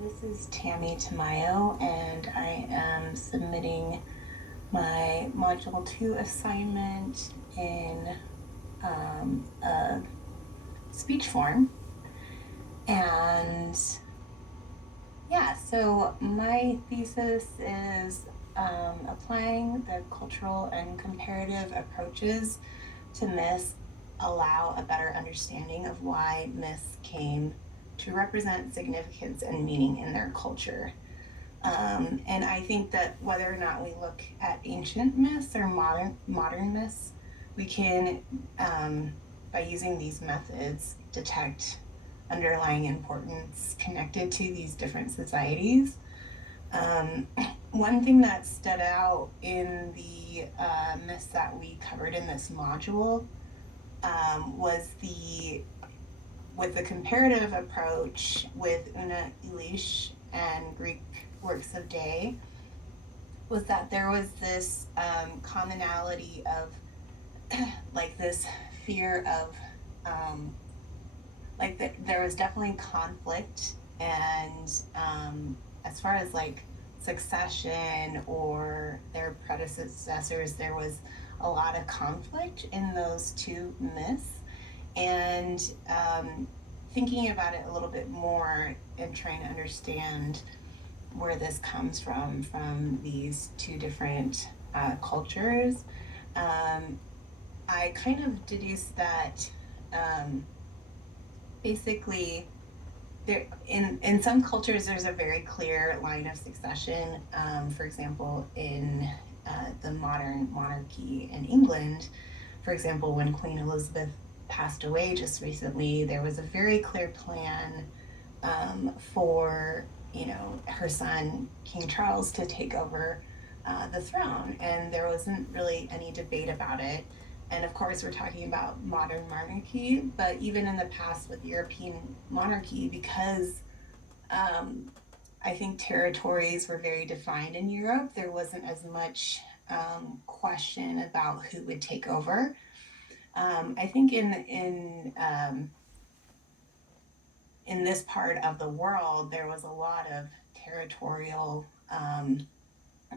This is Tammy Tamayo, and I am submitting my Module 2 assignment in a speech form. And yeah, so my thesis is applying the cultural and comparative approaches to myths allow a better understanding of why myths came to represent significance and meaning in their culture. And I think that whether or not we look at ancient myths or modern myths, we can, by using these methods, detect underlying importance connected to these different societies. Um, One thing that stood out in the myths that we covered in this module was the with the comparative approach with Una Elish and Greek works of day was that there was this commonality of like this fear of um, like there was definitely conflict and as far as like succession or their predecessors, there was a lot of conflict in those two myths. And thinking about it a little bit more and trying to understand where this comes from these two different cultures, um, I kind of deduced that um, basically there in some cultures there's a very clear line of succession. For example, in the modern monarchy in England, for example, when Queen Elizabeth passed away just recently, there was a very clear plan for her son King Charles to take over the throne, and there wasn't really any debate about it. And of course, we're talking about modern monarchy, but even in the past with European monarchy, because um, I think territories were very defined in Europe, there wasn't as much question about who would take over. I think in this part of the world, there was a lot of territorial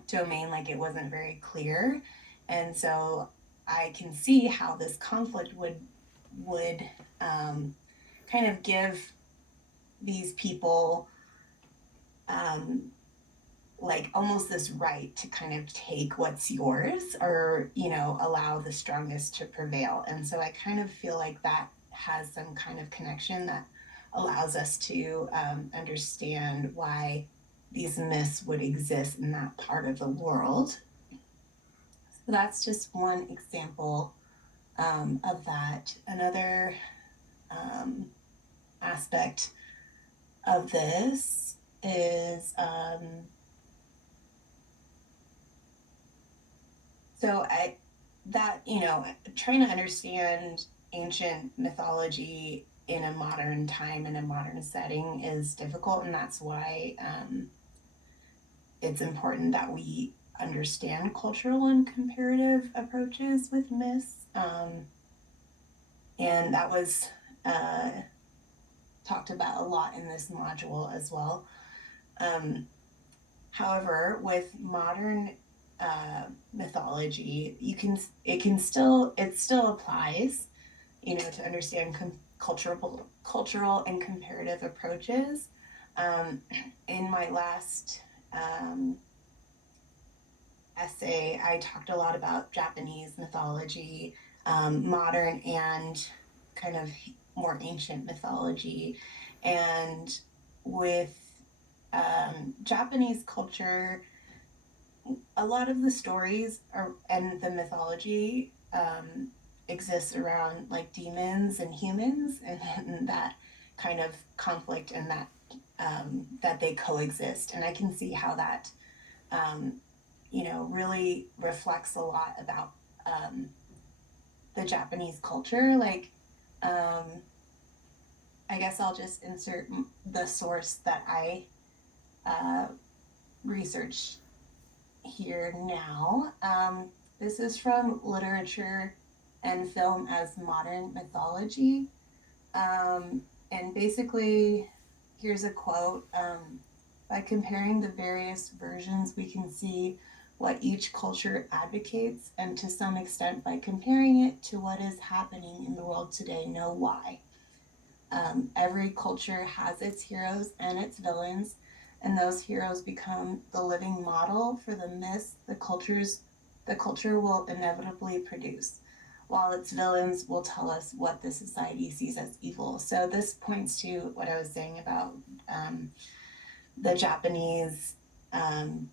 domain, like it wasn't very clear, and so I can see how this conflict would um, kind of give these people um, like almost this right to kind of take what's yours or allow the strongest to prevail. And so I kind of feel like that has some kind of connection that allows us to understand why these myths would exist in that part of the world. So that's just one example of that. Another um, aspect of this is so I that trying to understand ancient mythology in a modern time in a modern setting is difficult, and that's why it's important that we understand cultural and comparative approaches with myths. And that was uh, talked about a lot in this module as well. Um, However, with modern mythology, it still applies, to understand cultural and comparative approaches. Um, in my last essay, I talked a lot about Japanese mythology, modern and kind of more ancient mythology, and with Japanese culture, a lot of the stories and the mythology exists around like demons and humans and that kind of conflict and that they coexist. And I can see how that um, really reflects a lot about um, the Japanese culture. Like, um, I guess I'll just insert the source that I uh, researched here now. This is from Literature and Film as Modern Mythology. And basically, here's a quote. By comparing the various versions, we can see what each culture advocates, and to some extent, by comparing it to what is happening in the world today, know why. Every culture has its heroes and its villains, and those heroes become the living model for the myths the culture will inevitably produce, while its villains will tell us what the society sees as evil. So this points to what I was saying about um, the Japanese, um,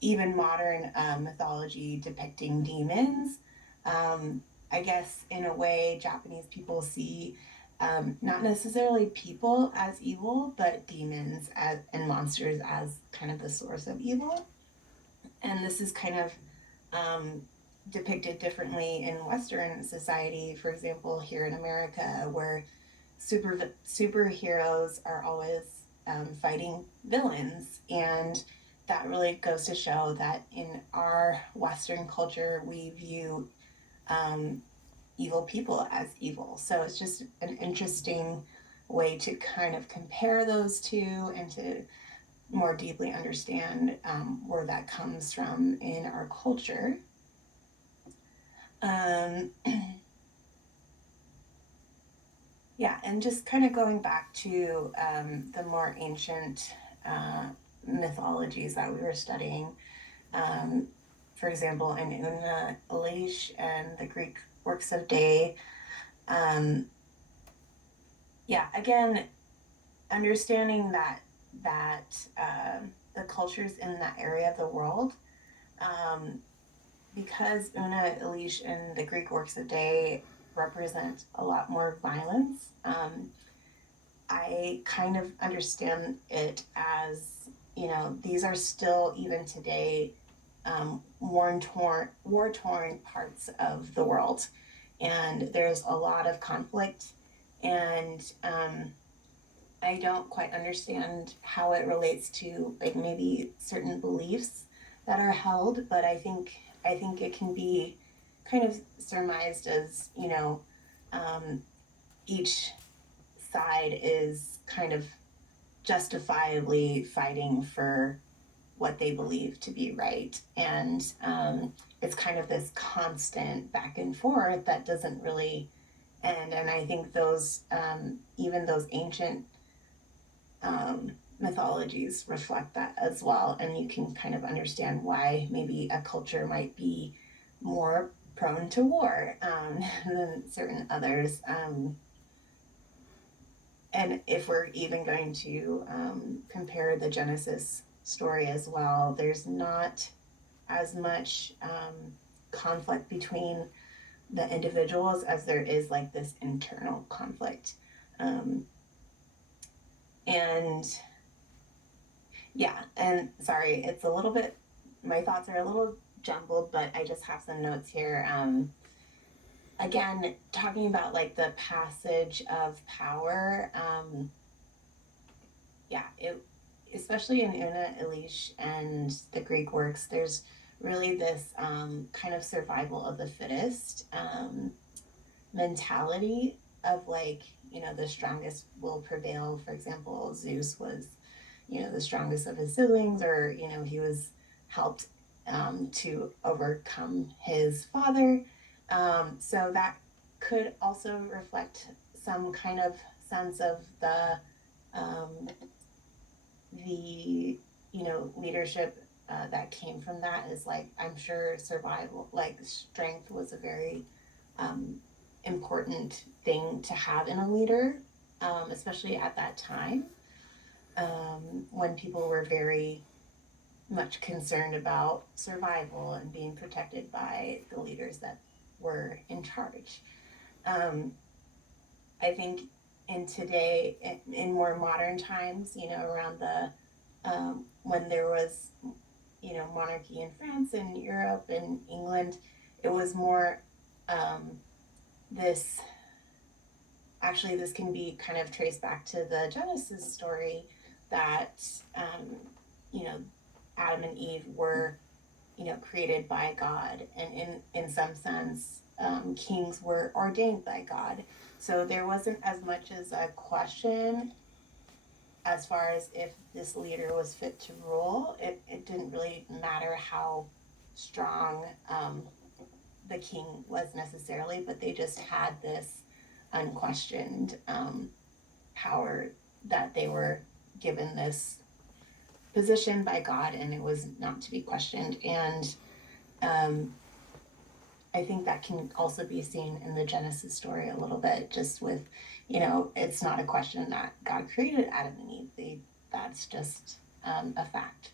even modern mythology depicting demons. Um, I guess in a way, Japanese people see not necessarily people as evil, but demons and monsters as kind of the source of evil. And this is kind of um, depicted differently in Western society. For example, here in America, where superheroes are always fighting villains, and that really goes to show that in our Western culture, we view um, evil people as evil. So it's just an interesting way to kind of compare those two and to more deeply understand where that comes from in our culture. Um, yeah, and just kind of going back to the more ancient uh, mythologies that we were studying. Um, for example, in Una Elish and the Greek works of Day. Um, yeah, again, understanding that the cultures in that area of the world, um, because Una Elish and the Greek works of Day represent a lot more violence. I kind of understand it as, these are still even today war torn parts of the world, and there's a lot of conflict, and I don't quite understand how it relates to like maybe certain beliefs that are held, but I think it can be kind of surmised as um, each side is kind of justifiably fighting for what they believe to be right. And it's kind of this constant back and forth that doesn't really end. And I think even those ancient mythologies reflect that as well. And you can kind of understand why maybe a culture might be more prone to war than certain others. And if we're even going to compare the Genesis story as well, there's not as much conflict between the individuals as there is like this internal conflict. Um, and yeah, and sorry, it's a little bit, my thoughts are a little jumbled, but I just have some notes here. Again, talking about like the passage of power. Yeah, especially in Una Elish and the Greek works, there's really this kind of survival of the fittest mentality of like, the strongest will prevail. For example, Zeus was, the strongest of his siblings, or, he was helped to overcome his father. So that could also reflect some kind of sense of um, the leadership that came from that is like, I'm sure survival, like strength, was a very um, important thing to have in a leader, especially at that time, when people were very much concerned about survival and being protected by the leaders that were in charge. um, I think in today, in more modern times, around the when there was, monarchy in France and Europe and England, it was more um, this. Actually, this can be kind of traced back to the Genesis story that you know Adam and Eve were created by God, and in some sense, kings were ordained by God. So there wasn't as much as a question as far as if this leader was fit to rule, it didn't really matter how strong the king was necessarily, but they just had this unquestioned power that they were given this position by God, and it was not to be questioned. And um, I think that can also be seen in the Genesis story a little bit, just with, it's not a question that God created Adam and Eve. That's just a fact.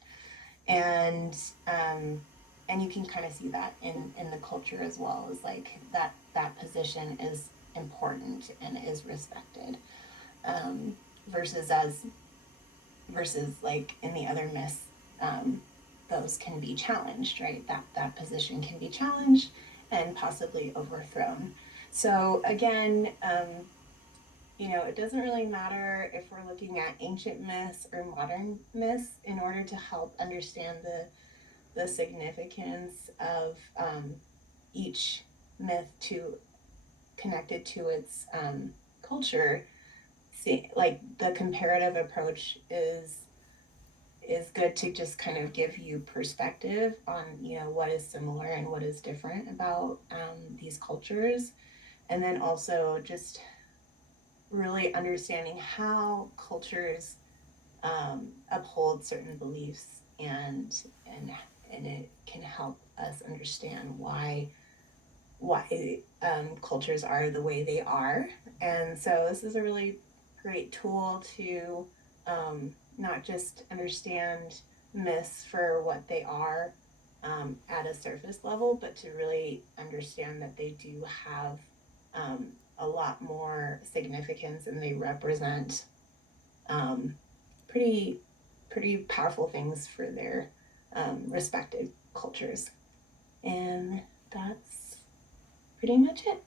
And and you can kind of see that in the culture as well, is like that position is important and is respected, versus as versus like in the other myths, those can be challenged, right? That position can be challenged and possibly overthrown. So again, it doesn't really matter if we're looking at ancient myths or modern myths in order to help understand the significance of each myth to connected to its culture. See, like the comparative approach is good to just kind of give you perspective on what is similar and what is different about these cultures, and then also just really understanding how cultures uphold certain beliefs, and it can help us understand why cultures are the way they are. And so this is a really great tool to not just understand myths for what they are at a surface level, but to really understand that they do have a lot more significance, and they represent um, pretty pretty powerful things for their respective cultures. And that's pretty much it.